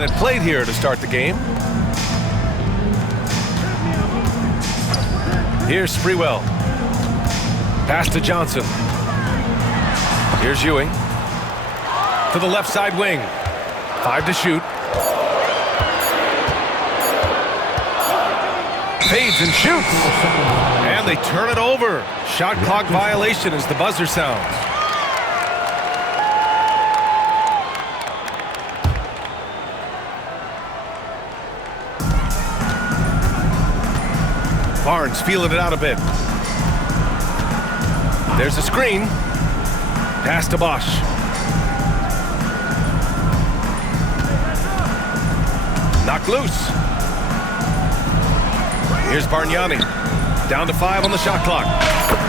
And played here to start the game. Here's Sprewell. Pass to Johnson. Here's Ewing. To the left side wing. 5 to shoot. Fades and shoots. And they turn it over. Shot clock violation as the buzzer sounds. Barnes feeling it out a bit. There's a screen. Pass to Bosch. Knocked loose. Here's Bargnani. Down to 5 on the shot clock.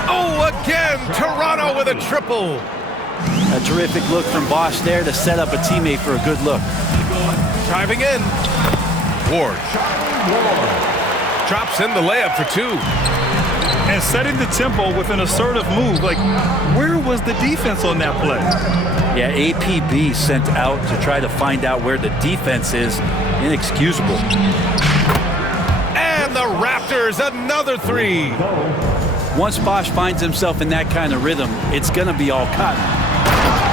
Oh, again! Toronto with a triple. A terrific look from Bosch there to set up a teammate for a good look. Driving in. Ward. Drops in the layup for 2. And setting the tempo with an assertive move. Like, where was the defense on that play? Yeah, APB sent out to try to find out where the defense is. Inexcusable. And the Raptors, another 3. Once Bosch finds himself in that kind of rhythm, it's going to be all cotton.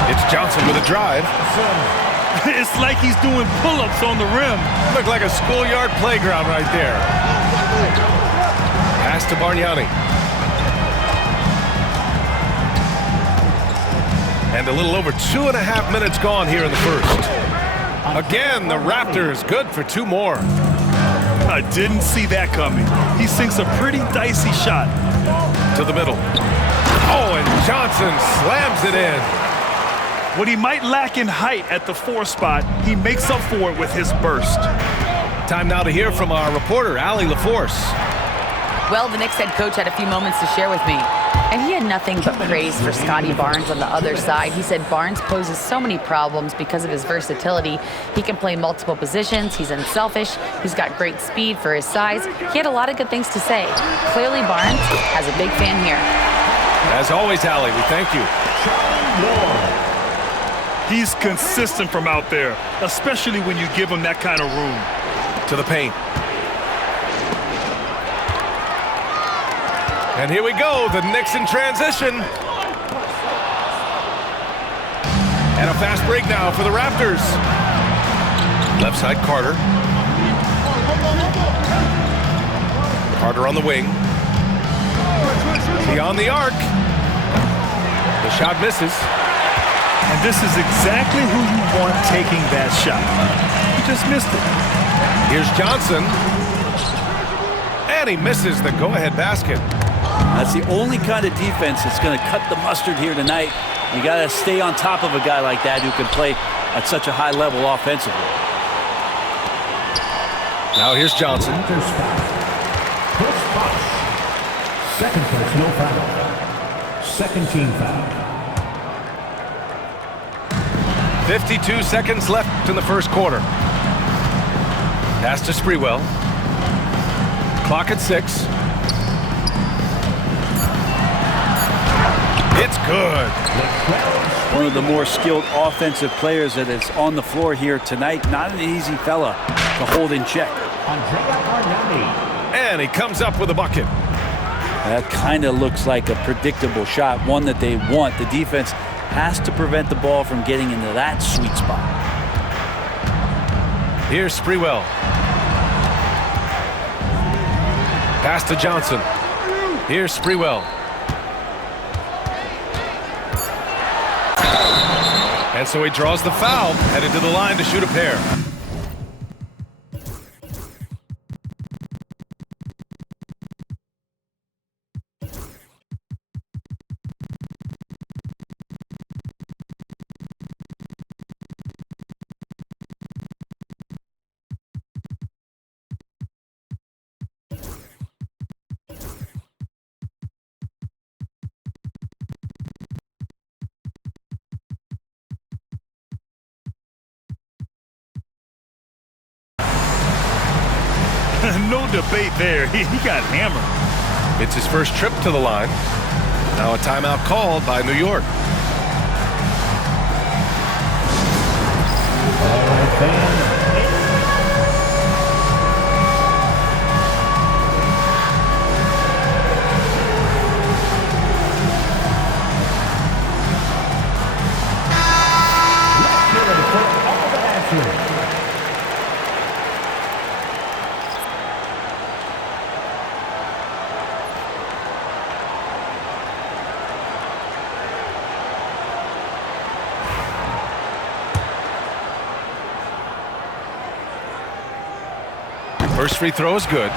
It's Johnson with a drive. It's like he's doing pull-ups on the rim. Looked like a schoolyard playground right there. Pass to Bargnani. And a little over 2.5 minutes gone here in the first. Again, the Raptors good for 2 more. I didn't see that coming. He sinks a pretty dicey shot. To the middle. Oh, and Johnson slams it in. What he might lack in height at the 4 spot, he makes up for it with his burst. Time now to hear from our reporter, Allie LaForce. Well, the Knicks head coach had a few moments to share with me, and he had nothing but praise for Scotty Barnes on the other side. He said Barnes poses so many problems because of his versatility. He can play multiple positions. He's unselfish. He's got great speed for his size. He had a lot of good things to say. Clearly, Barnes has a big fan here. As always, Allie, we thank you. He's consistent from out there, especially when you give him that kind of room. To the paint. And here we go, the Knicks in transition. And a fast break now for the Raptors. Left side, Carter. Carter on the wing. Beyond the arc. The shot misses. And this is exactly who you want taking that shot. He just missed it. Here's Johnson. And he misses the go-ahead basket. That's the only kind of defense that's going to cut the mustard here tonight. You got to stay on top of a guy like that who can play at such a high level offensively. Now here's Johnson. Second personal foul. Second team foul. 52 seconds left in the first quarter. Pass to Sprewell. Clock at 6. It's good. One of the more skilled offensive players that is on the floor here tonight. Not an easy fella to hold in check. And he comes up with a bucket. That kind of looks like a predictable shot, one that they want. The defense has to prevent the ball from getting into that sweet spot. Here's Sprewell. Pass to Johnson. Here's Sprewell. And so he draws the foul, headed to the line to shoot a pair. No debate there. He got hammered. It's his first trip to the line. Now a timeout called by New York. All right, fans. First free throw is good.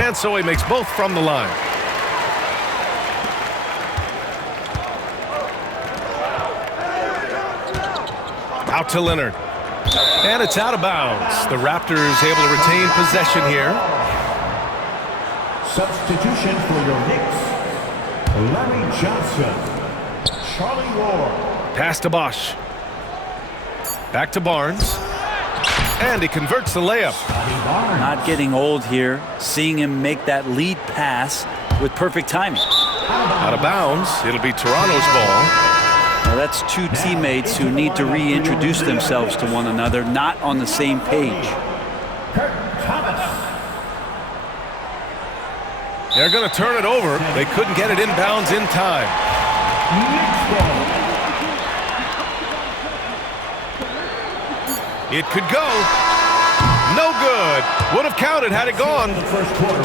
And so he makes both from the line. Out to Leonard. And it's out of bounds. The Raptors able to retain possession here. Substitution for your Knicks, Larry Johnson, Charlie Ward. Pass to Bosch. Back to Barnes. And he converts the layup. Not getting old here. Seeing him make that lead pass with perfect timing. Out of bounds. It'll be Toronto's ball. Well, that's two teammates who need to reintroduce themselves to one another, not on the same page. Kurt Thomas. They're going to turn it over. They couldn't get it inbounds in time. Knicks ball. It could go. No good. Would have counted had it gone.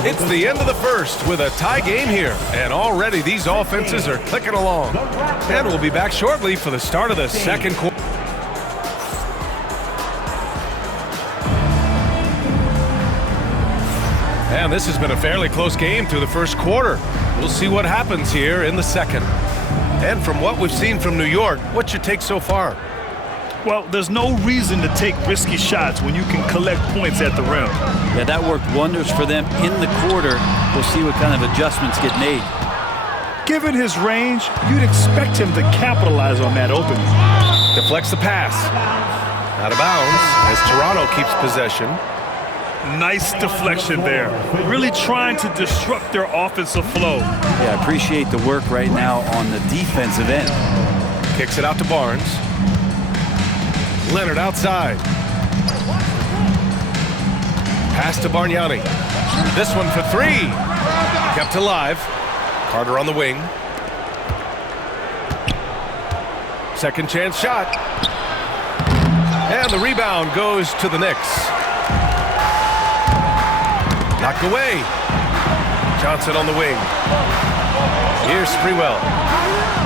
It's the end of the first with a tie game here. And already these offenses are clicking along. And we'll be back shortly for the start of the second quarter. And this has been a fairly close game through the first quarter. We'll see what happens here in the second. And from what we've seen from New York, what's your take so far? Well, there's no reason to take risky shots when you can collect points at the rim. Yeah, that worked wonders for them in the quarter. We'll see what kind of adjustments get made. Given his range, you'd expect him to capitalize on that opening. Deflects the pass. Out of bounds as Toronto keeps possession. Nice deflection there. Really trying to disrupt their offensive flow. Yeah, I appreciate the work right now on the defensive end. Kicks it out to Barnes. Leonard outside. Pass to Bargnani. This one for three. Kept alive. Carter on the wing. Second chance shot. And the rebound goes to the Knicks. Knocked away. Johnson on the wing. Here's Sprewell.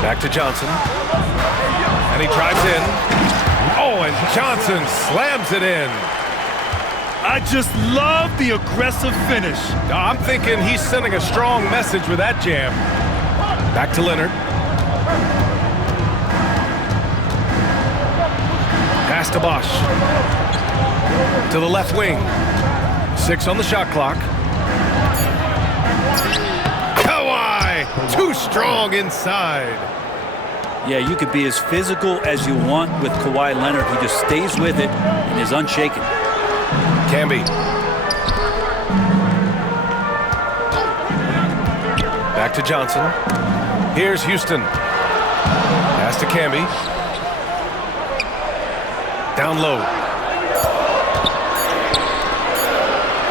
Back to Johnson. And he drives in. Oh, and Johnson slams it in. I just love the aggressive finish. I'm thinking he's sending a strong message with that jam. Back to Leonard. Pass to Bosch. To the left wing. 6 on the shot clock. Kawhi, too strong inside. Yeah, you could be as physical as you want with Kawhi Leonard. He just stays with it and is unshaken. Camby. Back to Johnson. Here's Houston. Pass to Camby. Down low.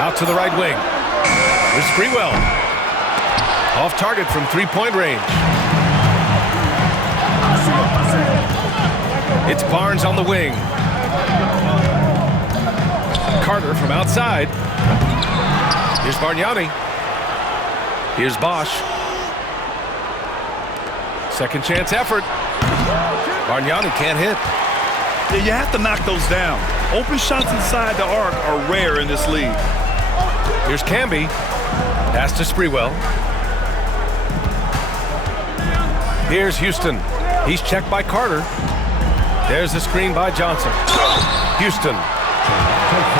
Out to the right wing. Here's Sprewell. Off target from three-point range. It's Barnes on the wing. Carter from outside. Here's Bargnani. Here's Bosch. Second chance effort. Bargnani can't hit. Yeah, you have to knock those down. Open shots inside the arc are rare in this league. Here's Camby. Pass to Sprewell. Here's Houston. He's checked by Carter. There's the screen by Johnson. Houston.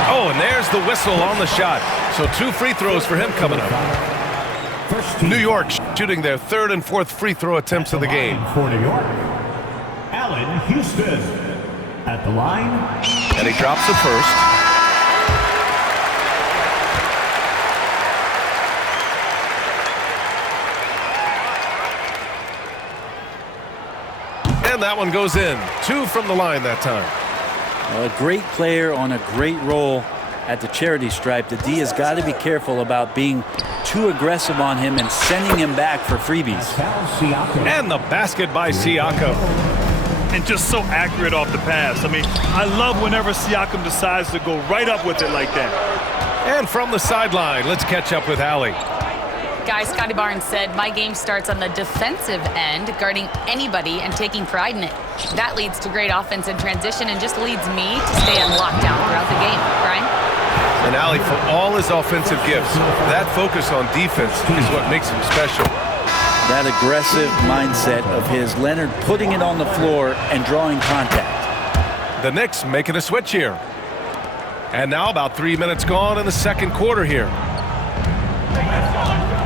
Oh, and there's the whistle on the shot. So 2 free throws for him coming up. New York shooting their 3rd and 4th free throw attempts of the game. For New York, Allen Houston at the line. And he drops the first. And that one goes in. 2 from the line that time. Well, a great player on a great role at the charity stripe. The D has got to be careful about being too aggressive on him and sending him back for freebies. And the basket by Siakam. And just so accurate off the pass. I mean, I love whenever Siakam decides to go right up with it like that. And from the sideline, let's catch up with Allie. Guys, Scotty Barnes said, my game starts on the defensive end, guarding anybody and taking pride in it. That leads to great offense in transition and just leads me to stay on lockdown throughout the game. Brian? And Allie, for all his offensive gifts, that focus on defense is what makes him special. That aggressive mindset of his, Leonard putting it on the floor and drawing contact. The Knicks making a switch here. And now about 3 minutes gone in the second quarter here.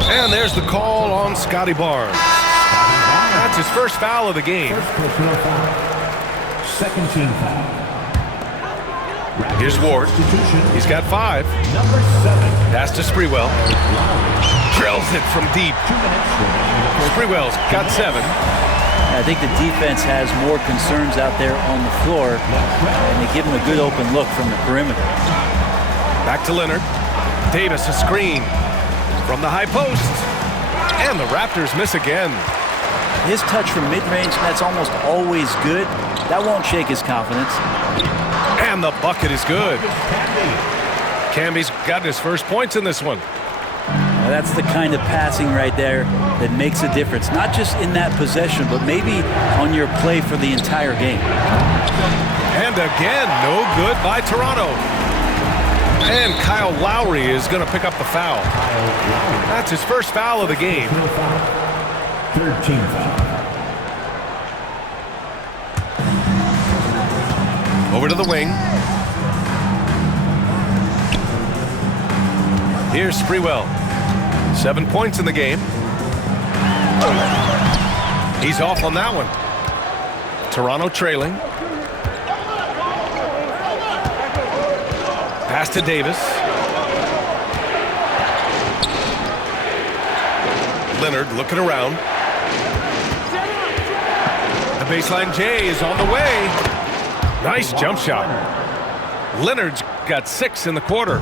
And there's the call on Scotty Barnes. That's his first foul of the game. First personal foul. Second team foul. Here's Ward. He's got 5. Number 7. Pass to Sprewell. Drills it from deep. Sprewell's got 7. I think the defense has more concerns out there on the floor, and they give him a good open look from the perimeter. Back to Leonard. Davis a screen from the high post. And the Raptors miss again. His touch from mid-range, that's almost always good. That won't shake his confidence. And the bucket is good. Camby's gotten his first points in this one. Now that's the kind of passing right there that makes a difference. Not just in that possession, but maybe on your play for the entire game. And again, no good by Toronto. And Kyle Lowry is going to pick up the foul. That's his first foul of the game. Third team foul. Over to the wing. Here's Sprewell. 7 points in the game. He's off on that one. Toronto trailing. Pass to Davis. Leonard looking around. The baseline J is on the way. Nice jump shot. Leonard's got 6 in the quarter.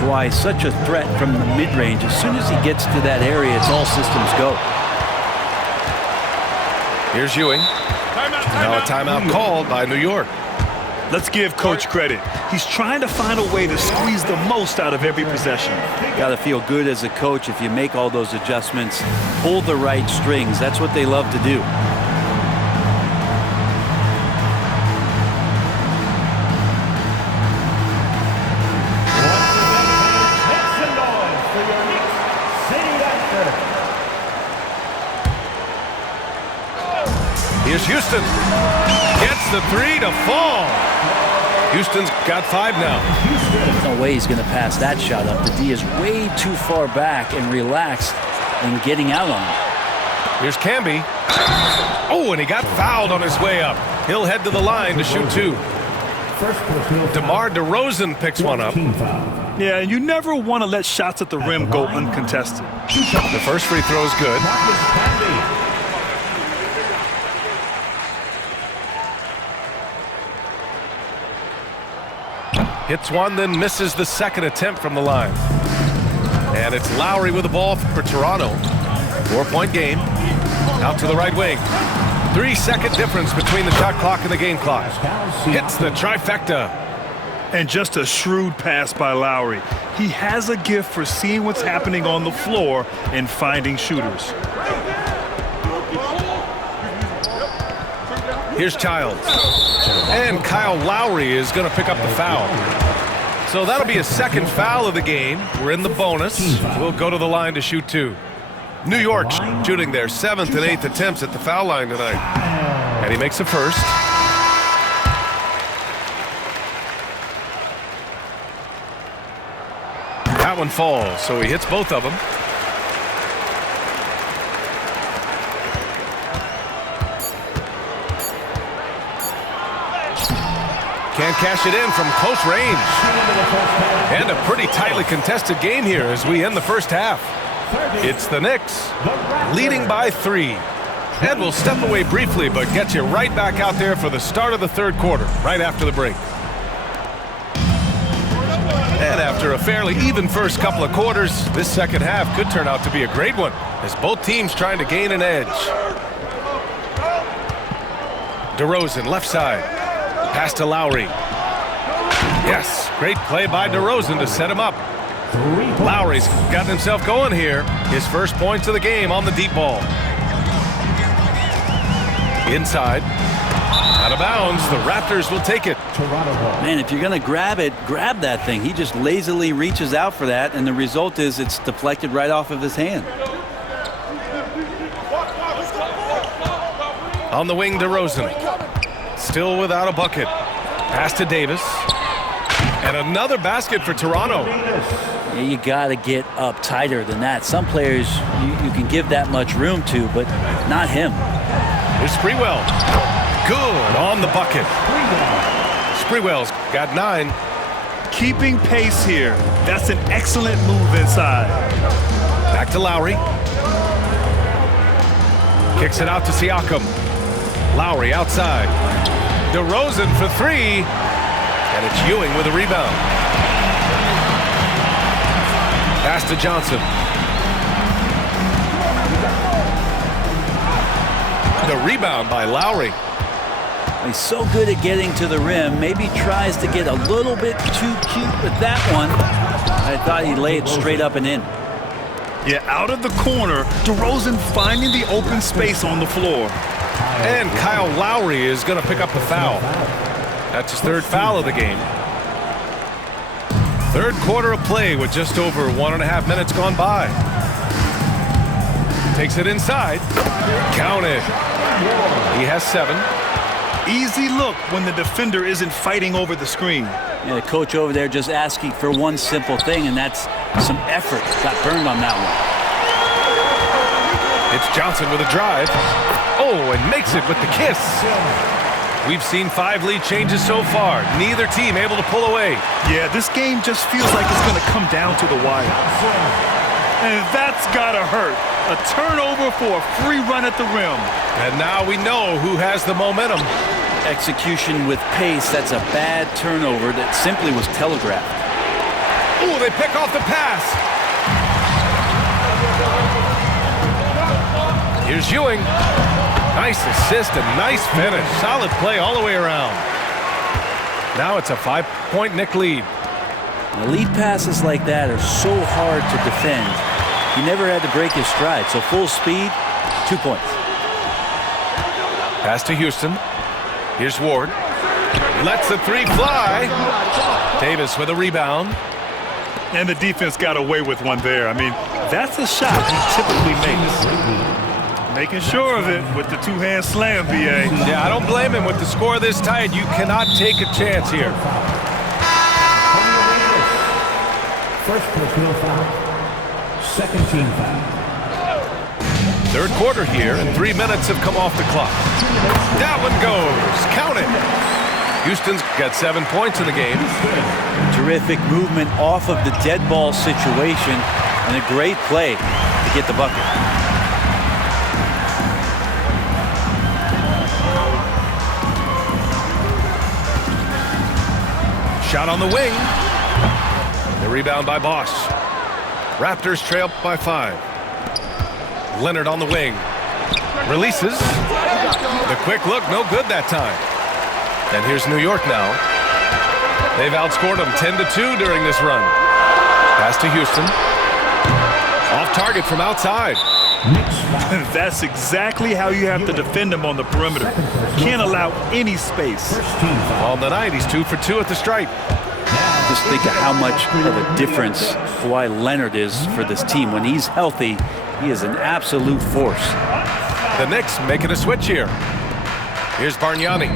Kawhi, such a threat from the mid-range. As soon as he gets to that area, it's all systems go. Here's Ewing. Now a timeout called by New York. Let's give Coach credit. He's trying to find a way to squeeze the most out of every possession. Got to feel good as a coach if you make all those adjustments, pull the right strings. That's what they love to do. Here's Houston. Gets the 3 to fall. Houston's got 5 now. There's no way he's going to pass that shot up. The D is way too far back and relaxed in getting out on it. Here's Camby. Oh, and he got fouled on his way up. He'll head to the line to shoot 2. DeMar DeRozan picks one up. Yeah, and you never want to let shots at the rim go uncontested. The first free throw is good. Hits one, then misses the second attempt from the line. And it's Lowry with the ball for Toronto. 4-point game. Out to the right wing. 3-second difference between the shot clock and the game clock. Hits the trifecta. And just a shrewd pass by Lowry. He has a gift for seeing what's happening on the floor and finding shooters. Here's Childs. And Kyle Lowry is going to pick up the foul. So that'll be a second foul of the game. We're in the bonus. We'll go to the line to shoot 2. New York shooting their 7th and 8th attempts at the foul line tonight. And he makes the first. That one falls, so he hits both of them. Can't cash it in from close range. And a pretty tightly contested game here as we end the first half. It's the Knicks leading by 3. And we'll step away briefly, but get you right back out there for the start of the third quarter, right after the break. And after a fairly even first couple of quarters, this second half could turn out to be a great one as both teams trying to gain an edge. DeRozan, left side. Pass to Lowry. Yes, great play by DeRozan to set him up. Lowry's gotten himself going here. His first points of the game on the deep ball. Inside. Out of bounds. The Raptors will take it. Man, if you're going to grab it, grab that thing. He just lazily reaches out for that, and the result is it's deflected right off of his hand. On the wing, DeRozan. Still without a bucket. Pass to Davis. And another basket for Toronto. Yeah, you got to get up tighter than that. Some players you can give that much room to, but not him. Here's Sprewell. Good on the bucket. Sprewell's got 9. Keeping pace here. That's an excellent move inside. Back to Lowry. Kicks it out to Siakam. Lowry outside. DeRozan for 3. And it's Ewing with a rebound. Pass to Johnson. The rebound by Lowry. He's so good at getting to the rim. Maybe tries to get a little bit too cute with that one. I thought he'd lay it straight up and in. Yeah, out of the corner, DeRozan finding the open space on the floor. And Kyle Lowry is going to pick up the foul. That's his 3rd foul of the game. 3rd quarter of play with just over 1.5 minutes gone by. Takes it inside. Count it. He has 7. Easy look when the defender isn't fighting over the screen. Yeah, the coach over there just asking for one simple thing, and that's some effort. Got burned on that one. It's Johnson with a drive. Oh, and makes it with the kiss. We've seen 5 lead changes so far. Neither team able to pull away. Yeah, this game just feels like it's going to come down to the wire. And that's got to hurt. A turnover for a free run at the rim. And now we know who has the momentum. Execution with pace. That's a bad turnover that simply was telegraphed. Ooh, they pick off the pass. Here's Ewing. Nice assist and nice finish. Solid play all the way around. Now it's a 5-point Knick lead. The lead passes like that are so hard to defend. He never had to break his stride, so full speed, 2 points. Pass to Houston. Here's Ward. Lets the 3 fly. Davis with a rebound. And the defense got away with one there. I mean, that's a shot he typically makes. Making sure of it with the 2-hand slam, B.A. Yeah, I don't blame him. With the score this tight, you cannot take a chance here. First personal foul. Second team foul. 3rd quarter here, and 3 minutes have come off the clock. That one goes. Count it. Houston's got 7 points in the game. Terrific movement off of the dead ball situation, and a great play to get the bucket. Shot on the wing. The rebound by Bosch. Raptors trail by 5. Leonard on the wing. Releases. The quick look, no good that time. And here's New York now. They've outscored them 10-2 during this run. Pass to Houston. Off target from outside. That's exactly how you have to defend him on the perimeter. Can't allow any space. On the night, he's 2 for 2 at the stripe. Just think of how much of a difference Kawhi Leonard is for this team. When he's healthy, he is an absolute force. The Knicks making a switch here. Here's Bargnani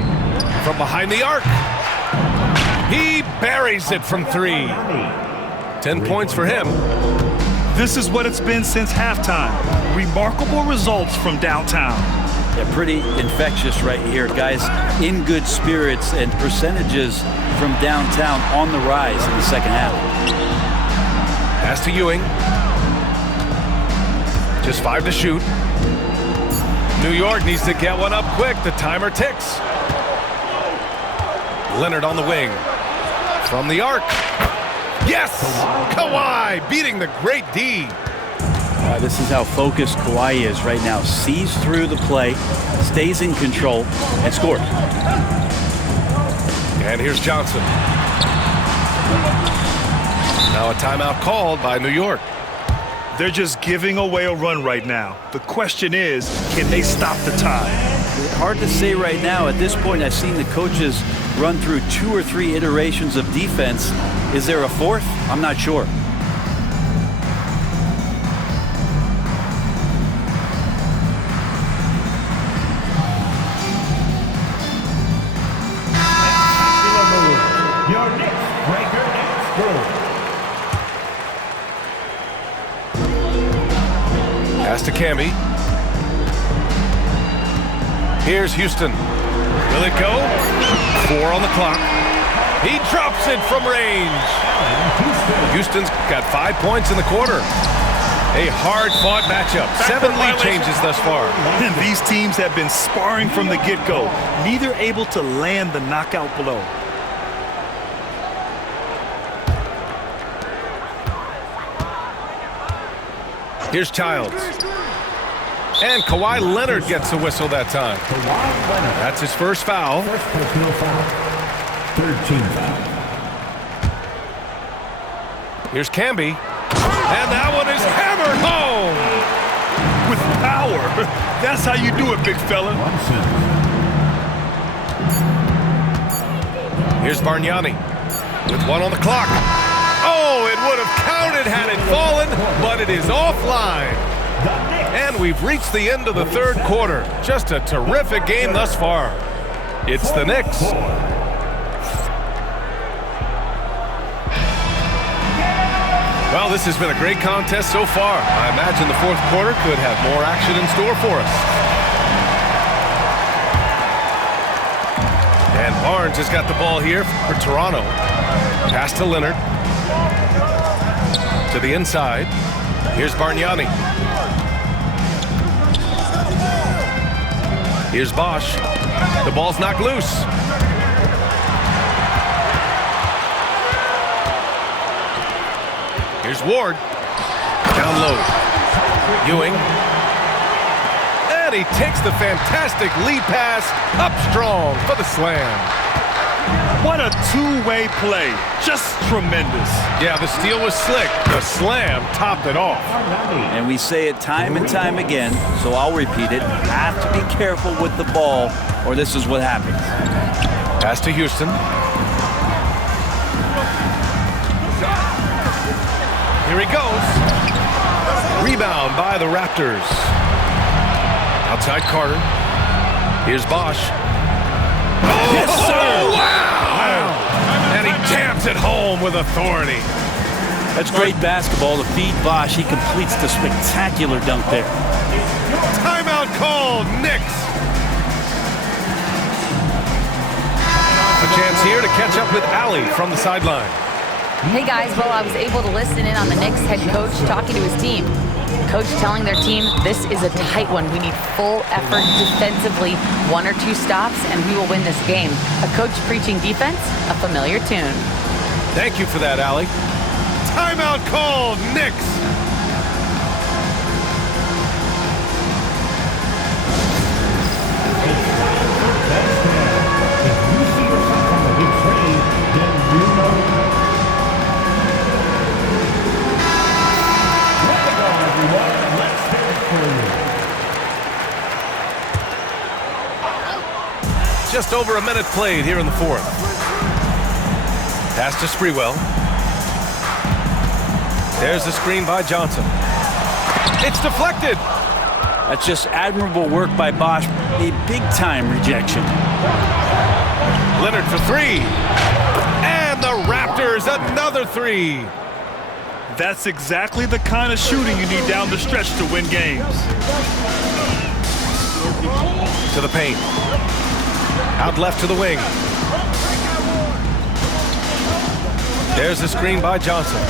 from behind the arc. He buries it from 3. 10 points for him. This is what it's been since halftime. Remarkable results from downtown. Yeah, pretty infectious right here. Guys in good spirits, and percentages from downtown on the rise in the second half. Pass to Ewing. Just 5 to shoot. New York needs to get one up quick. The timer ticks. Leonard on the wing. From the arc. Yes! Kawhi beating the great D. This is how focused Kawhi is right now. Sees through the play, stays in control, and scores. And here's Johnson. Now a timeout called by New York. They're just giving away a run right now. The question is, can they stop the tide? Hard to say right now. At this point, I've seen the coaches run through 2 or 3 iterations of defense. Is there a fourth? I'm not sure. Your next breaker and score. Pass to Camby. Here's Houston. Will it go? 4 on the clock. He drops it from range. Houston's got 5 points in the quarter. A hard-fought matchup. 7 lead changes thus far. And these teams have been sparring from the get-go, neither able to land the knockout blow. Here's Childs. And Kawhi Leonard gets a whistle that time. That's his first foul. First personal foul. Third team foul. Here's Camby. And that one is hammered home. With power. That's how you do it, big fella. Here's Bargnani with 1 on the clock. Oh, it would have counted had it fallen, but it is offline. And we've reached the end of the third quarter. Just a terrific game thus far. It's the Knicks. Well, this has been a great contest so far. I imagine the fourth quarter could have more action in store for us. And Barnes has got the ball here for Toronto. Pass to Leonard. To the inside. Here's Bargnani. Here's Bosch. The ball's knocked loose. Here's Ward. Down low. Ewing. And he takes the fantastic lead pass up strong for the slam. What a two-way play. Just tremendous. Yeah, the steal was slick. The slam topped it off. And we say it time and time again, so I'll repeat it. Have to be careful with the ball, or this is what happens. Pass to Houston. Here he goes. Rebound by the Raptors. Outside Carter. Here's Bosch. Oh, Yes, sir. Wow! And he jams it home with authority. That's great basketball to feed Bosch. He completes the spectacular dunk there. Timeout called, Knicks. A chance here to catch up with Allie from the sideline. Hey guys, well, I was able to listen in on the Knicks head coach talking to his team. Coach telling their team, this is a tight one. We need full effort defensively, 1 or 2 stops, and we will win this game. A coach preaching defense, a familiar tune. Thank you for that, Allie. Timeout called, Knicks. Just over a minute played here in the fourth. Pass to Sprewell. There's the screen by Johnson. It's deflected. That's just admirable work by Bosch. A big-time rejection. Leonard for 3. And the Raptors, another 3. That's exactly the kind of shooting you need down the stretch to win games. To the paint. Out left to the wing. There's the screen by Johnson.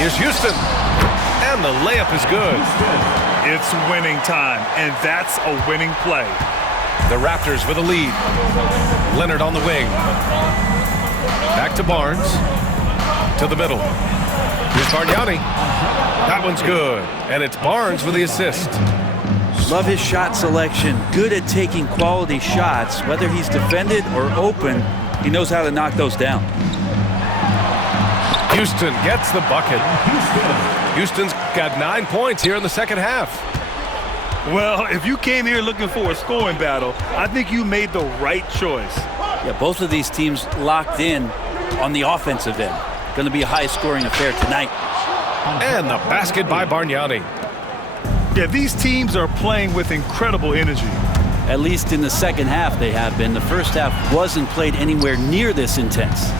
Here's Houston. And the layup is good. It's winning time, and that's a winning play. The Raptors with a lead. Leonard on the wing. Back to Barnes. To the middle. Here's Bargnani. That one's good. And it's Barnes with the assist. Love his shot selection. Good at taking quality shots. Whether he's defended or open, he knows how to knock those down. Houston gets the bucket. Houston's got 9 points here in the second half. Well, if you came here looking for a scoring battle, I think you made the right choice. Yeah, both of these teams locked in on the offensive end. Going to be a high-scoring affair tonight. And the basket by Bargnani. Yeah, these teams are playing with incredible energy. At least in the second half they have been. The first half wasn't played anywhere near this intense.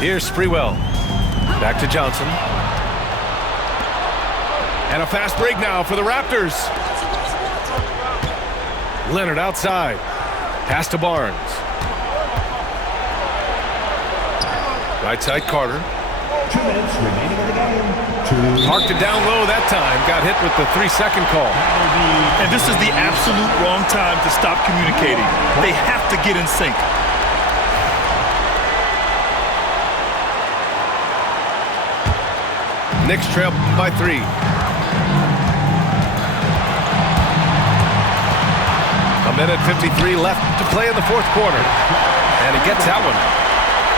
Here's Sprewell. Back to Johnson. And a fast break now for the Raptors. Leonard outside. Pass to Barnes. Right side Carter. 2 minutes remaining in the game. Marked it down low that time. Got hit with the 3-second call. And this is the absolute wrong time to stop communicating. They have to get in sync. Knicks trail by 3. A minute 53 left to play in the fourth quarter. And he gets that one.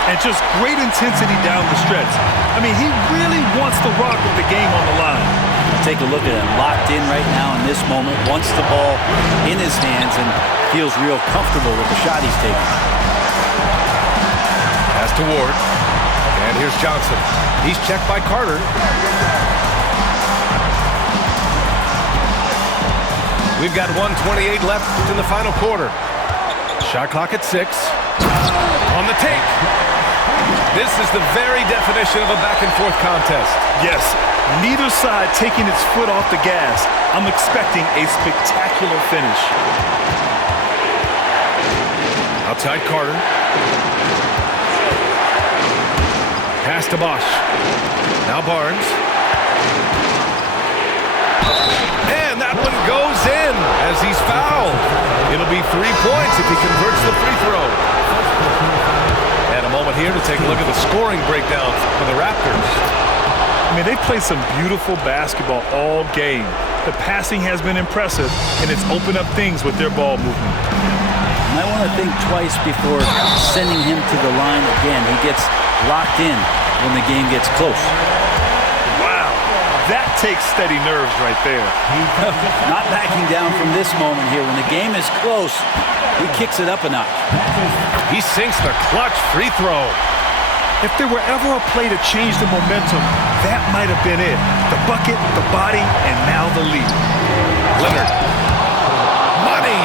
And just great intensity down the stretch. I mean, he really wants to rock with the game on the line. Take a look at him, locked in right now in this moment, wants the ball in his hands and feels real comfortable with the shot he's taking. Pass to Ward. And here's Johnson. He's checked by Carter. We've got 1:28 left in the final quarter. Shot clock at 6. On the take. This is the very definition of a back-and-forth contest. Yes, neither side taking its foot off the gas. I'm expecting a spectacular finish. Outside Carter. Pass to Bosch. Now Barnes. And that one goes in as he's fouled. It'll be 3 points if he converts the free throw. And a moment here to take a look at the scoring breakdown for the Raptors. I mean, they played some beautiful basketball all game. The passing has been impressive, and it's opened up things with their ball movement. Might want to think twice before sending him to the line again. He gets locked in when the game gets close. Wow, that takes steady nerves right there. Not backing down from this moment here. When the game is close, he kicks it up a notch. He sinks the clutch free throw. If there were ever a play to change the momentum, that might have been it. The bucket, the body, and now the lead. Leonard. Money.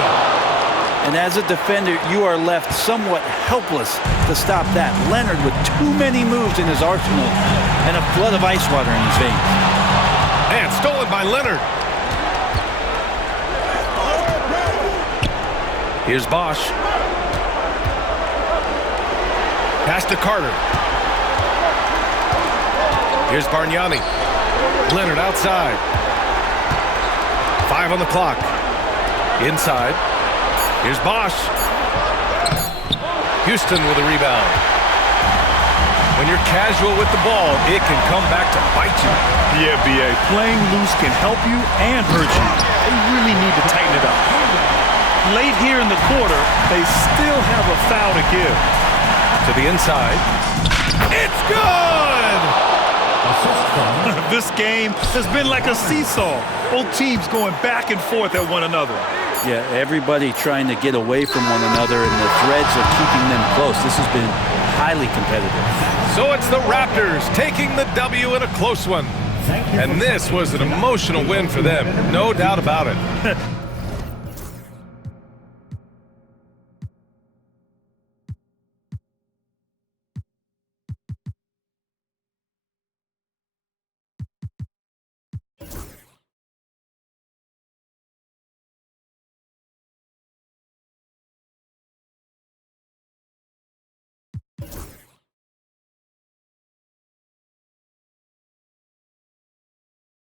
And as a defender, you are left somewhat helpless to stop that. Leonard with too many moves in his arsenal and a flood of ice water in his veins. And stolen by Leonard. Here's Bosch. Pass to Carter. Here's Bargnani. Leonard outside. 5 on the clock. Inside. Here's Bosch. Houston with a rebound. When you're casual with the ball, it can come back to bite you. Yeah, B.A., playing loose can help you and hurt you. They really need to tighten it up. Late here in the quarter, they still have a foul to give. To the inside. It's good! This game has been like a seesaw. Both teams going back and forth at one another. Yeah, everybody trying to get away from one another, and the threads are keeping them close. This has been highly competitive. So it's the Raptors taking the W in a close one. And this was an emotional win for them, no doubt about it.